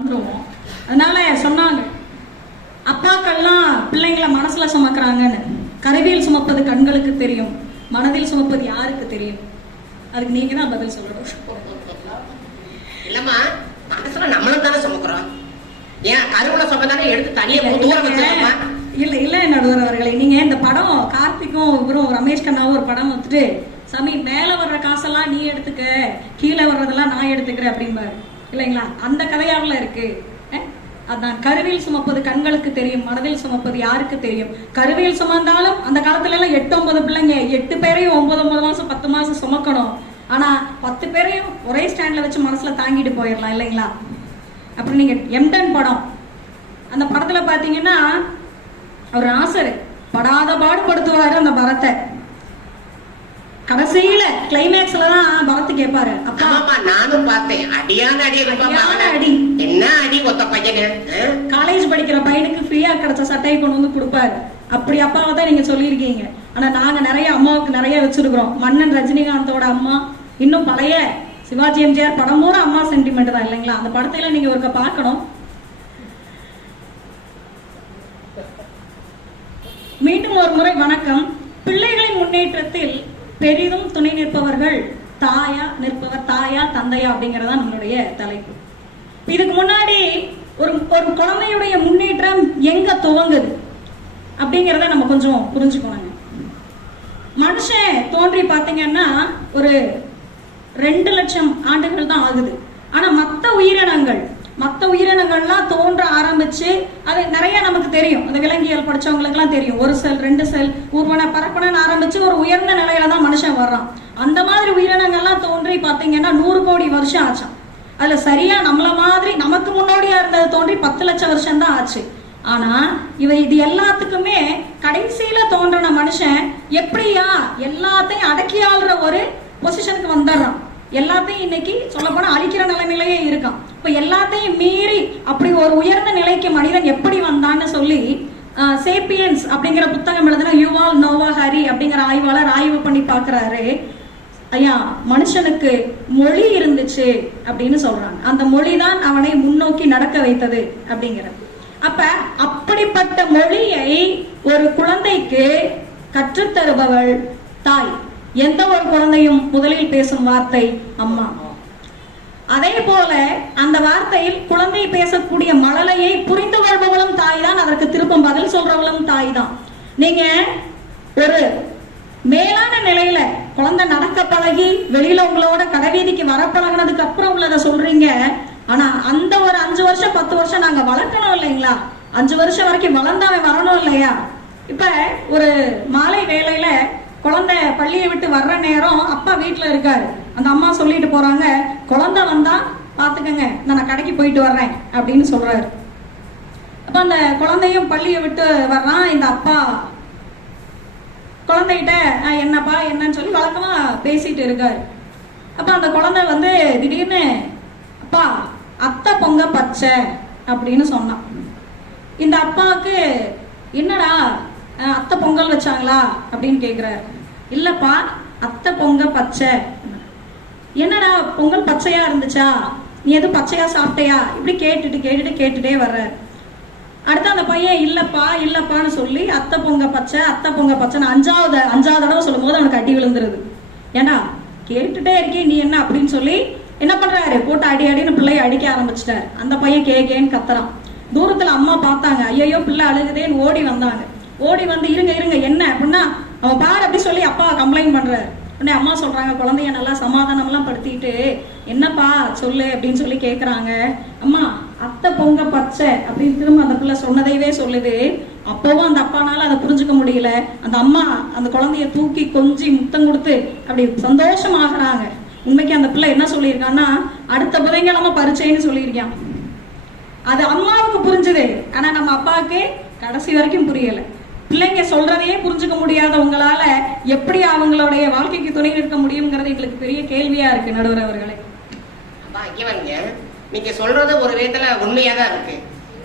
வந்துருவோம். அதனால சொன்னாங்க அப்பாக்கள்லாம் பிள்ளைங்களை மனசுல சுமக்குறாங்கன்னு. கருவியில் சுமப்பது கண்களுக்கு தெரியும் மனதில் சுமப்பது யாருக்கு தெரியும்? அதுக்கு நீங்க தான் பதில் சொல்லணும். இல்லம்மா மனசுல நம்மளும் தானே சுமக்கிறோம். ஏன் கருவுல சுமந்தானே எடுத்து தனியா தூரம் இல்ல இல்ல நடுவர் அவர்களே நீங்க இந்த படம் கார்த்திக்கும் இவரும் ரமேஷ் கண்ணாவும் ஒரு படம் வந்துட்டு சாமி மேல வர்ற காசெல்லாம் நீ எடுத்துக்க கீழே வர்றதெல்லாம் நான் எடுத்துக்கிறேன் அப்படிம்பாரு. இல்லைங்களா? அந்த கதையாவில் இருக்கு. அதான் கருவியில் சுமப்பது கண்களுக்கு தெரியும் மனதில் சுமப்பது யாருக்கு தெரியும்? கருவியில் சுமந்தாலும் அந்த காலத்துல எல்லாம் எட்டு ஒன்பது பிள்ளைங்க எட்டு பேரையும் ஒன்பது ஒன்பது மாசம் பத்து மாசம் சுமக்கணும். ஆனா பத்து பேரையும் ஒரே ஸ்டாண்ட்ல வச்சு மனசுல தாங்கிட்டு போயிடலாம் இல்லைங்களா? அப்புறம் நீங்க எம்டன் படம். அந்த படத்துல பாத்தீங்கன்னா அவர் ஆசர் படாத பாடுபடுத்துவாரு அந்த பரத்தை. கடைசியில கிளைமேக்ஸ்ல தான் பரத் கேட்பாரு அப்பா. நானும் பார்த்தேன். அடியான அடி. அடி. என்ன அடி ஒத்த பையனு? காலேஜ் படிக்கிற பையனுக்கு ஃப்ரீயா கிடைச்ச சட்டையை கொண்டு வந்து கொடுப்பாரு. அப்படி அப்பாவை தான் நீங்க சொல்லியிருக்கீங்க. ஆனா நாங்க நிறைய அம்மாவுக்கு நிறைய வச்சிருக்கிறோம். மன்னன் ரஜினிகாந்தோட அம்மா. இன்னும் பழைய சிவாஜி எம்ஜிஆர் படம் பூரா அம்மா சென்டிமெண்ட் தான் இல்லைங்களா? அந்த படத்தையெல்லாம் நீங்க ஒருக்க பார்க்கணும். மீண்டும் ஒரு முறை வணக்கம். பிள்ளைகளின் முன்னேற்றத்தில் பெரிதும் துணை நிற்பவர்கள் தாயா நிற்பவர் தாயா தந்தையா அப்படிங்கறதா நம்மளுடைய தலைப்பு. இதுக்கு முன்னாடி ஒரு ஒரு குழந்தையுடைய முன்னேற்றம் எங்க துவங்குது அப்படிங்கிறத நம்ம கொஞ்சம் புரிஞ்சுக்கணுங்க. மனுஷன் தோன்றி பார்த்தீங்கன்னா ஒரு ரெண்டு லட்சம் ஆண்டுகள் தான் ஆகுது. ஆனா மற்ற உயிரினங்கள் மற்ற உயிரினங்கள்லாம் தோன்ற ஆரம்பிச்சு அது நிறைய நமக்கு தெரியும். அந்த விலங்கியல் படிச்சவங்களுக்குலாம் தெரியும். ஒரு செல் ரெண்டு செல் ஊர்வன பரப்பனன்னு ஆரம்பிச்சு ஒரு உயர்ந்த நிலையில தான் மனுஷன் வர்றான். அந்த மாதிரி உயிரினங்கள்லாம் தோன்றி பார்த்தீங்கன்னா நூறு கோடி வருஷம் ஆச்சான் அதுல சரியா நம்மள மாதிரி நமக்கு முன்னோடியா இருந்தது தோன்றி பத்து லட்சம் வருஷம் தான் ஆச்சு. ஆனா இவ இது எல்லாத்துக்குமே கடைசியில தோன்றின மனுஷன் எப்படியா எல்லாத்தையும் அடக்கி ஆள்ற ஒரு பொசிஷனுக்கு வந்துடுறான். எல்லாத்தையும் இன்னைக்கு சொல்ல போனா அழிக்கிற நிலைமையிலேயே இருக்கான். இப்ப எல்லாத்தையும் மீறி அப்படி ஒரு உயர்ந்த நிலைக்கு மனிதன் எப்படி வந்தான்னு சொல்லி சேப்பியன்ஸ் அப்படிங்கிற புத்தகம் எழுதுனா யுவால் நோவா ஹரி அப்படிங்கிற ஆய்வாளர் ஆய்வு பண்ணி பாக்குறாரு ஐயா மனுஷனுக்கு மொழி இருந்துச்சு அப்படின்னு சொல்றாங்க. அந்த மொழி தான் அவனை முன்னோக்கி நடக்க வைத்தது அப்படிங்கிறது அப்ப அப்படிப்பட்ட மொழியை ஒரு குழந்தைக்கு கற்றுத்தருபவள் தாய். எந்த ஒரு குழந்தையும் முதலில் பேசும் வார்த்தை அம்மா. அதே போல அந்த வார்த்தையில் குழந்தை பேசக்கூடிய மழலையை புரிந்து கொள்பவளும் தாய் தான் அதற்கு திருப்பம் பதில் சொல்றவளும் தாய் தான் நீங்க ஒரு மேலான நிலையில குழந்தை நடக்க பழகி வெளியில உங்களோட கடைவீதிக்கு வர பழகினதுக்கு அப்புறம் உள்ளத சொல்றீங்க. ஆனா அந்த ஒரு அஞ்சு வருஷம் பத்து வருஷம் நாங்க வளர்க்கணும் இல்லைங்களா? அஞ்சு வருஷம் வரைக்கும் வளர்ந்தாவே வரணும் இல்லையா? இப்ப ஒரு மாலை வேலையில குழந்தை பள்ளியை விட்டு வர்ற நேரம் அப்பா வீட்டுல இருக்காரு. அந்த அம்மா சொல்லிட்டு போறாங்க குழந்தை வந்தா பாத்துக்கங்க நான் கடைக்கு போயிட்டு வர்றேன் அப்படின்னு சொல்றாரு. அப்ப அந்த குழந்தையும் பள்ளியை விட்டு வர்றான் இந்த அப்பா. குழந்தைகிட்ட என்னப்பா என்னன்னு சொல்லி வழக்கமா பேசிட்டு இருக்காரு. அப்ப அந்த குழந்தை வந்து திடீர்னு அப்பா அத்தை பொங்க பச்சை அப்படின்னு சொன்னான். இந்த அப்பாவுக்கு என்னடா அத்தை பொங்கல் வச்சாங்களா? அப்படின்னு கேக்குறாரு. இல்லப்பா அத்தை பொங்க பச்சை. என்னடா பொங்கல் பச்சையா இருந்துச்சா? நீ எதுவும் பச்சையா சாப்பிட்டையா? இப்படி கேட்டுட்டு கேட்டுட்டு கேட்டுட்டே வர்ற. அடுத்து அந்த பையன் இல்லப்பா இல்லப்பான்னு சொல்லி அத்தை பொங்க பச்சை அத்தை பொங்க பச்சைன்னு அஞ்சாவது அஞ்சாவது தடவை சொல்லும் போது அவனுக்கு அடி விழுந்துருது. ஏன்னா கேட்டுட்டே இருக்கே நீ என்ன? அப்படின்னு சொல்லி என்ன பண்றாரு? போட்டு அடி அடின்னு பிள்ளைய அடிக்க ஆரம்பிச்சிட்டாரு. அந்த பையன் கே கேன்னு கத்துறான். தூரத்துல அம்மா பார்த்தாங்க. ஐயோ பிள்ளை அழுகுதேன்னு ஓடி வந்தாங்க. ஓடி வந்து இருங்க இருங்க என்ன? அப்படின்னா அவன் பாரு அப்படி சொல்லி அப்பா கம்ப்ளைண்ட் பண்றாரு. உடனே அம்மா சொல்றாங்க குழந்தைய நல்லா சமாதானம்லாம் படுத்திட்டு என்னப்பா சொல்லு அப்படின்னு சொல்லி கேட்குறாங்க அம்மா அத்தை பொங்க பச்சை அப்படின்னு திரும்ப அந்த பிள்ளை சொன்னதையவே சொல்லுது. அப்போவும் அந்த அப்பானால அதை புரிஞ்சுக்க முடியல. அந்த அம்மா அந்த குழந்தைய தூக்கி கொஞ்சி முத்தம் கொடுத்து அப்படி சந்தோஷமாகறாங்க. உண்மைக்கு அந்த பிள்ளை என்ன சொல்லியிருக்கான்னா அடுத்த புதன்கிழமை பரிச்சைன்னு சொல்லியிருக்கான். அது அம்மாவுக்கு புரிஞ்சுது. ஆனா நம்ம அப்பாவுக்கு கடைசி வரைக்கும் புரியல. பிள்ளைங்க சொல்றதையே புரிஞ்சுக்க முடியாதவங்களால எப்படி அவங்களுடைய வாழ்க்கைக்கு துணை நிற்க முடியுங்கிறது எங்களுக்கு பெரிய கேள்வியா இருக்கு நடுவர் அவர்களே. வாங்க. நீங்க சொல்றது ஒரு விதத்துல உண்மையா தான் இருக்கு.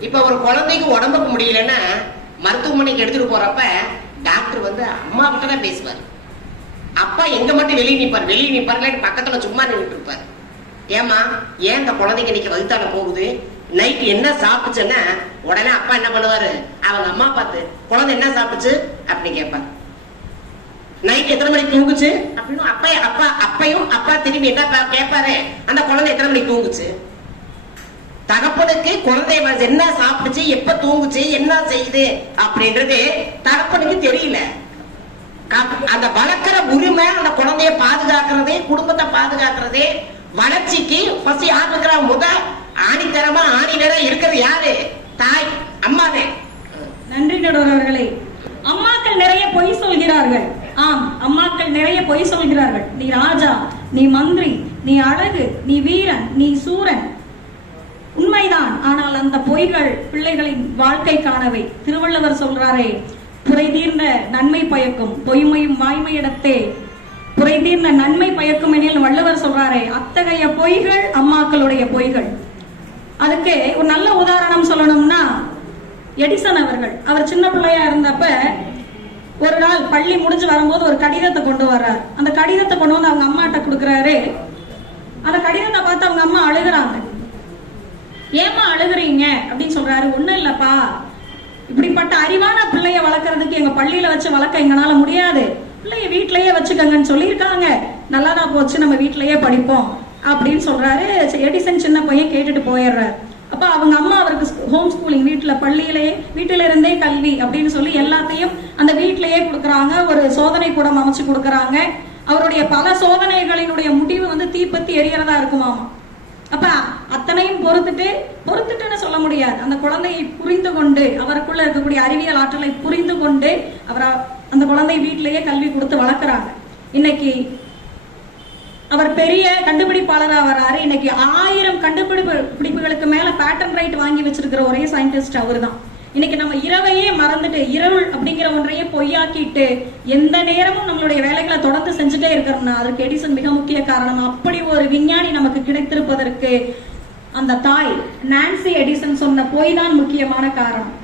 இப்ப ஒரு குழந்தைக்கு உடம்புக்கு முடியலன்னா மருத்துவமனைக்கு எடுத்துட்டு போறப்ப டாக்டர் வந்து அம்மா கிட்ட தான் பேசுவார். அப்பா எங்க மட்டும் வெளியே நிப்பார் வெளியே நிப்பார் பக்கத்துல சும்மா நின்றுட்டு இருப்பார். ஏமா ஏன் இந்த குழந்தைக்கு இன்னைக்கு வகுத்தால போகுது? நைட் என்ன சாப்பிட்டுச்சுன்னா உடனே அப்பா என்ன பண்ணுவாரு? அவங்க அம்மா பார்த்து குழந்தை என்ன சாப்பிடுச்சு? அப்படின்னு கேட்பாரு நைட் எத்தனை மணிக்கு தூங்குச்சு? அப்படின்னு அப்பா அப்பா அப்பையும் அப்பா திரும்பி என்ன கேட்பாரு? அந்த குழந்தை எத்தனை மணிக்கு தூங்குச்சு? தகப்பனுக்கு குழந்தை என்ன சாப்பிடுச்சு எப்ப தூங்குச்சு என்ன செய்யுது அப்படின்றது தகப்பனுக்கு தெரியல. அந்த வளர்க்கிற உரிமை அந்த குழந்தைய பாதுகாக்கிறது குடும்பத்தை பாதுகாக்கிறது வளர்ச்சிக்கு ஃபர்ஸ்ட் யார் இருக்கிறா ஆணித்தரமா ஆணி வேற இருக்கிறது யாரு தாய் அம்மாவே நன்றி நடுவர் அவர்களே அம்மாக்கள் நிறைய பொய் சொல்கிறார்கள் ஆம் அம்மாக்கள் நிறைய பொய் சொல்கிறார்கள் நீ ராஜா நீ மந்திரி நீ அழகு நீ வீரன் நீ சூரன். உண்மைதான் ஆனால் அந்த பொய்கள் பிள்ளைகளின் வாழ்க்கைக்கானவை. திருவள்ளுவர் சொல்றாரே புரை தீர்ந்த நன்மை பயக்கும் பொய்மையும் வாய்மையிடத்தே புரை தீர்ந்த நன்மை பயக்கும் எனில் வள்ளுவர் சொல்றாரே அத்தகைய பொய்கள் அம்மாக்களுடைய பொய்கள். அதுக்கு ஒரு நல்ல உதாரணம் சொல்லணும்னா எடிசன் அவர்கள். அவர் சின்ன பிள்ளையா இருந்தப்ப ஒரு நாள் பள்ளி முடிஞ்சு வரும்போது ஒரு கடிதத்தை கொண்டு வர்றார். அந்த கடிதத்தை கொண்டு வந்து அவங்க அம்மாட்ட கொடுக்குறாரே. அந்த கடிதத்தை பார்த்து அவங்க அம்மா அழுகிறாங்க. ஏமா அழுகுறீங்க? அப்படின்னு சொல்றாரு. ஒண்ணும் இல்லப்பா. இப்படிப்பட்ட அறிவான பிள்ளைய வளர்க்கறதுக்கு எங்க பள்ளியில வச்சு வளர்க்க எங்களால முடியாது. பிள்ளைய வீட்லயே வச்சுக்கங்கன்னு சொல்லியிருக்காங்க. நல்லாதான் போச்சு நம்ம வீட்லயே படிப்போம் அப்படின்னு சொல்றாரு. எடிசன் சின்ன பையன் கேட்டுட்டு போயிடுறாரு. அப்ப அவங்க அம்மா அவருக்கு ஹோம் ஸ்கூலிங் வீட்டுல பள்ளியிலேயே வீட்டில இருந்தே கல்வி அப்படின்னு சொல்லி எல்லாத்தையும் அந்த வீட்டிலேயே கொடுக்கறாங்க. ஒரு சோதனை கூடம் அமைச்சு கொடுக்குறாங்க. அவருடைய பல சோதனைகளினுடைய முடிவு வந்து தீப்பத்தி எரியறதா இருக்குமாமா? அப்ப அத்தனையும் பொறுத்துட்டு பொறுத்துட்டுன்னு சொல்ல முடியாது. அந்த குழந்தையை புரிந்து கொண்டு அவருக்குள்ள இருக்கக்கூடிய அறிவியல் ஆற்றலை புரிந்து கொண்டு அவரை அந்த குழந்தை வீட்டிலேயே கல்வி கொடுத்து வளர்க்குறாங்க. இன்னைக்கு அவர் பெரிய கண்டுபிடிப்பாளராக வராரு. இன்னைக்கு ஆயிரம் கண்டுபிடிப்பு பிடிப்புகளுக்கு மேல பேட்டன் ரைட் வாங்கி வச்சிருக்கிற ஒரே சயின்டிஸ்ட் அவர் தான் இன்னைக்கு நம்ம இரவையே மறந்துட்டு இரவு அப்படிங்கிற ஒன்றையே பொய்யாக்கிட்டு எந்த நேரமும் நம்மளுடைய வேலைகளை தொடர்ந்து செஞ்சுட்டே இருக்கிறோம்னா அதற்கு எடிசன் மிக முக்கிய காரணம். அப்படி ஒரு விஞ்ஞானி நமக்கு கிடைத்திருப்பதற்கு அந்த தாய் நான்சி எடிசன் சொன்ன பொய் தான் முக்கியமான காரணம்.